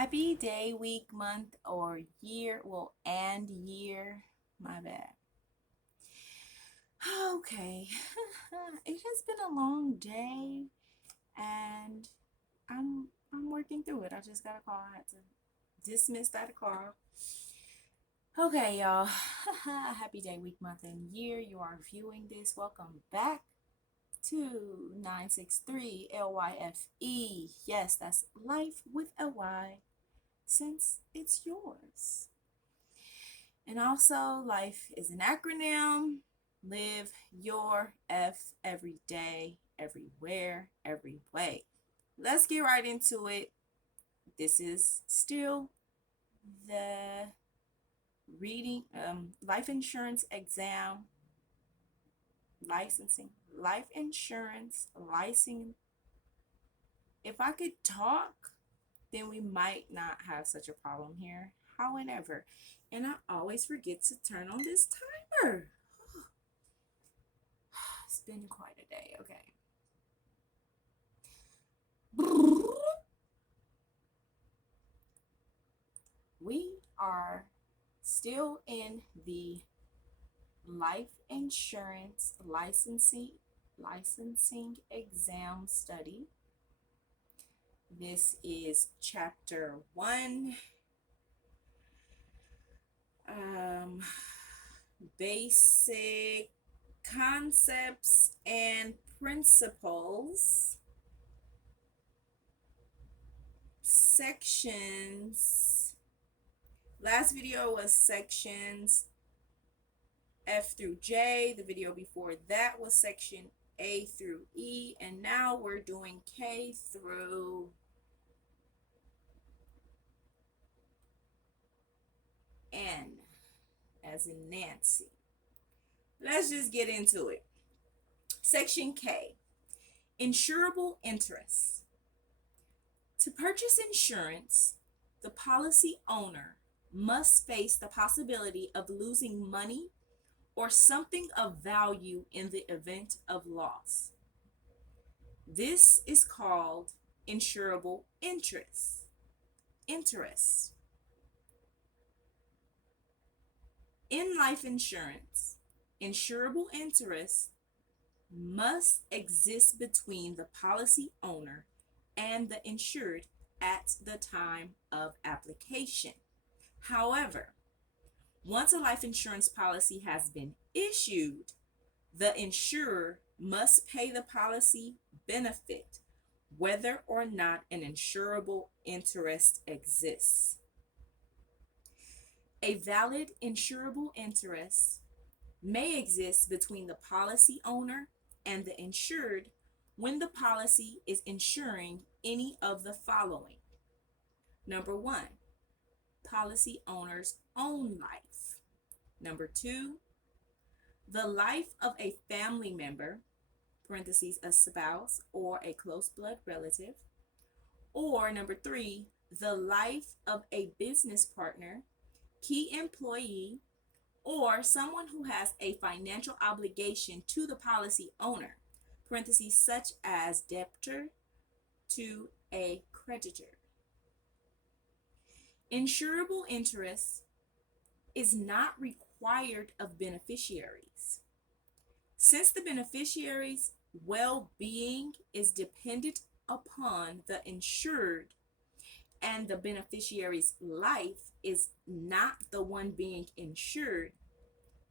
Happy day, week, month, or year. Well, and year. My bad. Okay. It has been a long day and I'm working through it. I just got a call. I had to dismiss that call. Okay, y'all. Happy day, week, month, and year. You are viewing this. Welcome back to 963 L.Y.F.E. Yes, that's life with a Y since it's yours. And also, life is an acronym. Live your F every day, everywhere, every way. Let's get right into it. This is still the reading life insurance exam licensing. Life insurance licensing. If I could talk, then we might not have such a problem here. However, and I always forget to turn on this timer. It's been quite a day. Okay. We are still in the life insurance licensing exam study. This is chapter 1. Basic concepts and principles. Sections. Last video was sections F through J. The video before that was section A through E. And now we're doing K through N, as in Nancy. Let's just get into it. Section K, insurable interest. To purchase insurance, the policy owner must face the possibility of losing money or something of value in the event of loss. This is called insurable interest. In life insurance, insurable interest must exist between the policy owner and the insured at the time of application. However, once a life insurance policy has been issued, the insurer must pay the policy benefit whether or not an insurable interest exists. A valid insurable interest may exist between the policy owner and the insured when the policy is insuring any of the following. Number 1, policy owner's own life. Number 2, the life of a family member, parentheses, a spouse or a close blood relative. Or number 3, the life of a business partner, key employee, or someone who has a financial obligation to the policy owner, parentheses, such as debtor to a creditor. Insurable interest is not required of beneficiaries. Since the beneficiary's well-being is dependent upon the insured and the beneficiary's life is not the one being insured,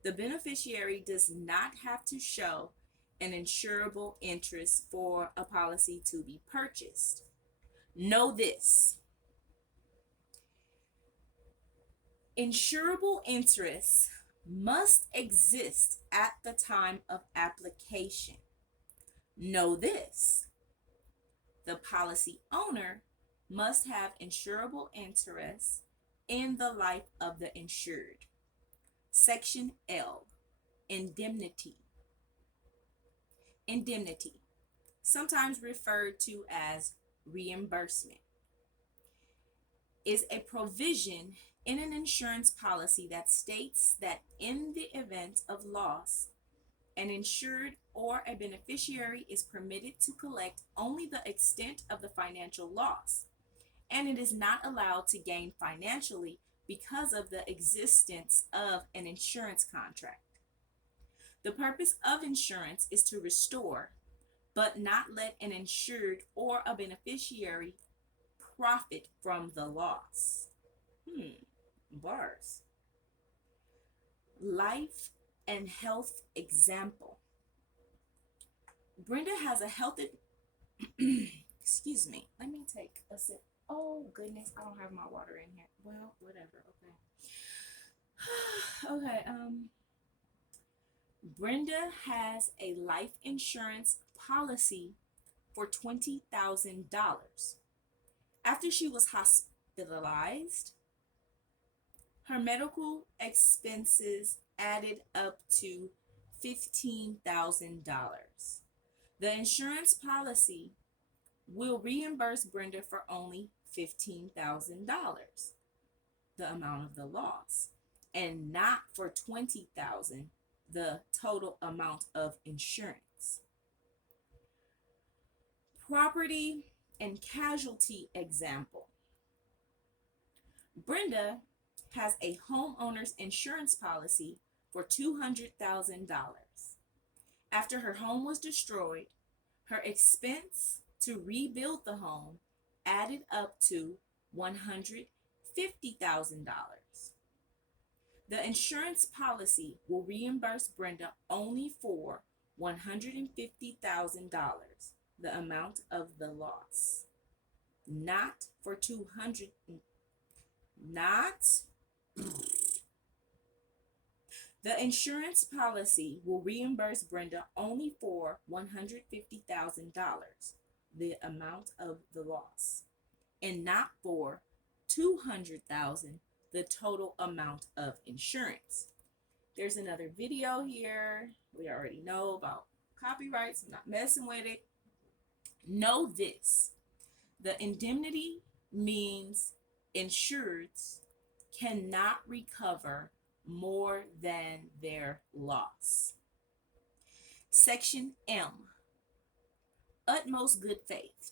the beneficiary does not have to show an insurable interest for a policy to be purchased. Know this. Insurable interest must exist at the time of application. Know this. The policy owner must have insurable interest in the life of the insured. Section L, indemnity. Indemnity, sometimes referred to as reimbursement, is a provision in an insurance policy that states that in the event of loss, an insured or a beneficiary is permitted to collect only the extent of the financial loss, and it is not allowed to gain financially because of the existence of an insurance contract. The purpose of insurance is to restore, but not let an insured or a beneficiary profit from the loss. Bars. Life and health example. Brenda has a health. Excuse me. Let me take a sip. Oh goodness, I don't have my water in here. Well, whatever. Okay. Okay. Brenda has a life insurance policy for $20,000. After she was hospitalized, her medical expenses added up to $15,000. The insurance policy will reimburse Brenda for only $15,000, the amount of the loss, and not for $20,000, the total amount of insurance. Property and casualty example. Brenda has a homeowner's insurance policy for $200,000. After her home was destroyed, her expense to rebuild the home added up to $150,000. The insurance policy will reimburse Brenda only for $150,000, the amount of the loss, not for 200 not the insurance policy will reimburse Brenda only for $150,000, the amount of the loss, and not for $200,000, the total amount of insurance. There's another video here. We already know about copyrights. I'm not messing with it. Know this. The indemnity means insureds cannot recover more than their loss. Section M. Utmost good faith.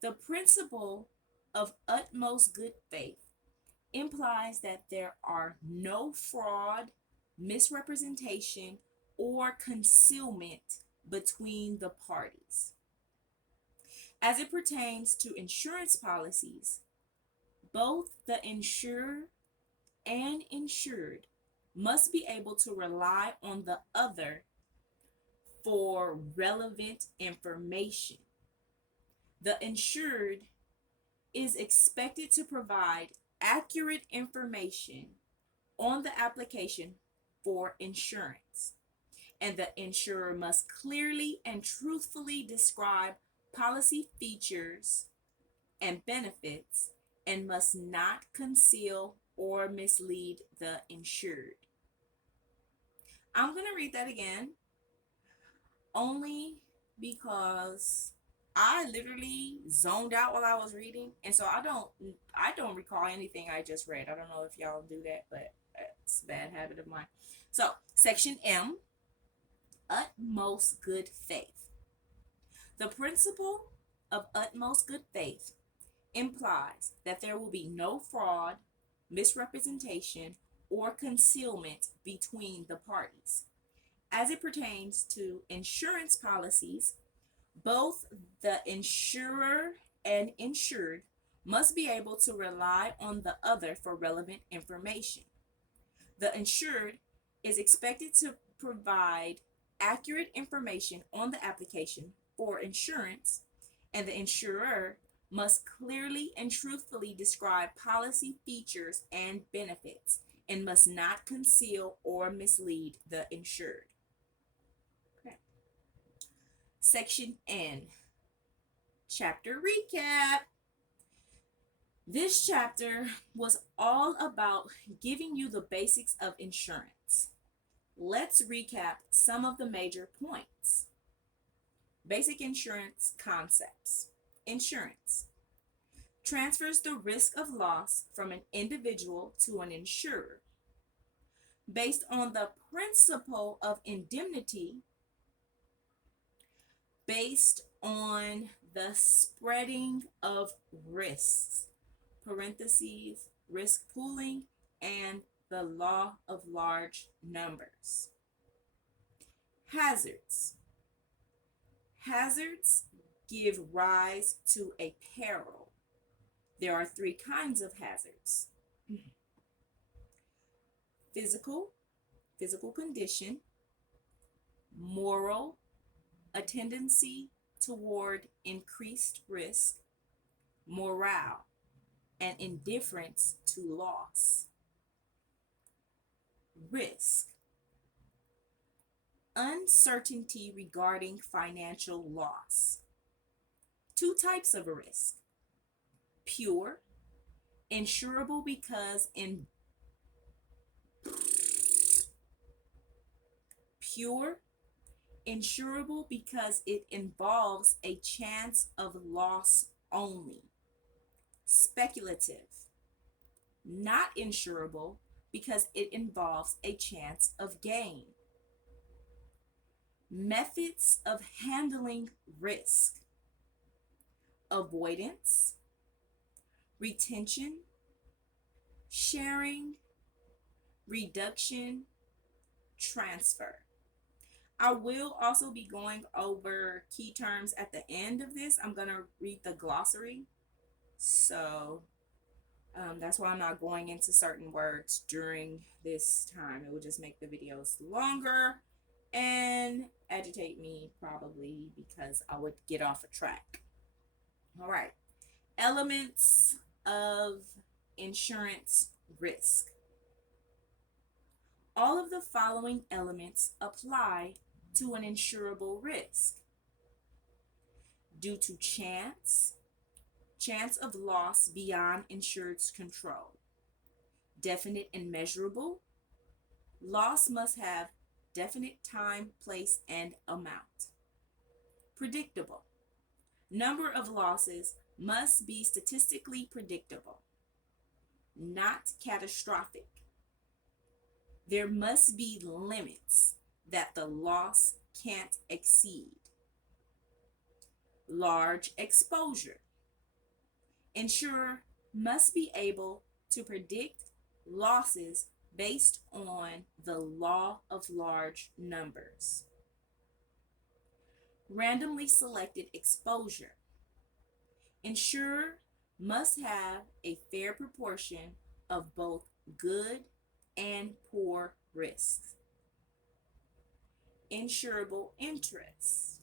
The principle of utmost good faith implies that there are no fraud, misrepresentation, or concealment between the parties. As it pertains to insurance policies, both the insurer and insured must be able to rely on the other for relevant information. The insured is expected to provide accurate information on the application for insurance, and the insurer must clearly and truthfully describe policy features and benefits and must not conceal or mislead the insured. I'm going to read that again only because I literally zoned out while I was reading, and so I don't recall anything I just read. I don't know if y'all do that, but it's a bad habit of mine. So, section M, utmost good faith. The principle of utmost good faith implies that there will be no fraud, misrepresentation, or concealment between the parties. As it pertains to insurance policies, both the insurer and insured must be able to rely on the other for relevant information. The insured is expected to provide accurate information on the application for insurance, and the insurer must clearly and truthfully describe policy features and benefits and must not conceal or mislead the insured. Okay. Section N, chapter recap. This chapter was all about giving you the basics of insurance. Let's recap some of the major points. Basic insurance concepts. Insurance transfers the risk of loss from an individual to an insurer. Based on the principle of indemnity, based on the spreading of risks, parentheses, risk pooling, and the law of large numbers. Hazards. Hazards give rise to a peril. There are three kinds of hazards. Physical condition, moral, a tendency toward increased risk, morale, and indifference to loss. Risk, uncertainty regarding financial loss. Two types of risk: pure, insurable because it involves a chance of loss only. Speculative, not insurable because it involves a chance of gain. Methods of handling risk: avoidance, retention, sharing, reduction, transfer. I will also be going over key terms at the end of this. I'm going to read the glossary. So that's why I'm not going into certain words during this time. It will just make the videos longer and agitate me probably because I would get off a track. All right. Elements of insurance risk. All of the following elements apply to an insurable risk: due to chance of loss beyond insured's control. Definite and measurable, loss must have definite time, place, and amount. Predictable, number of losses must be statistically predictable. Not catastrophic, there must be limits that the loss can't exceed. Large exposure, insurer must be able to predict losses based on the law of large numbers. Randomly selected exposure, insurer must have a fair proportion of both good and poor risks. Insurable interest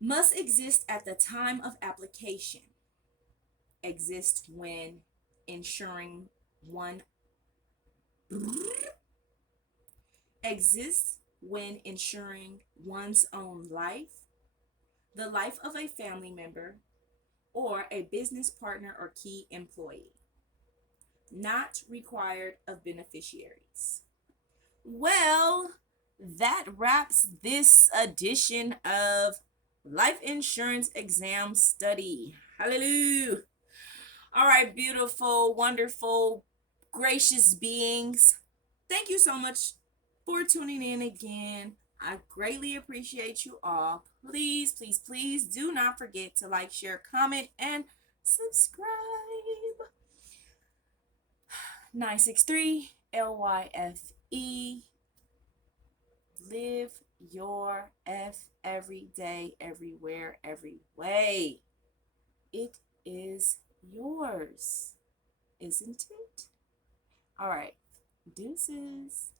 must exist at the time of application. Exist when insuring one exists when insuring one's own life, the life of a family member, or a business partner or key employee. Not required of beneficiaries. Well, that wraps this edition of life insurance exam study. Hallelujah. All right, beautiful, wonderful, gracious beings. Thank you so much for tuning in again. I greatly appreciate you all. Please, please, please do not forget to like, share, comment, and subscribe. 963 L.Y.F.E. Live your F every day, everywhere, every way. It is yours, isn't it? All right, deuces.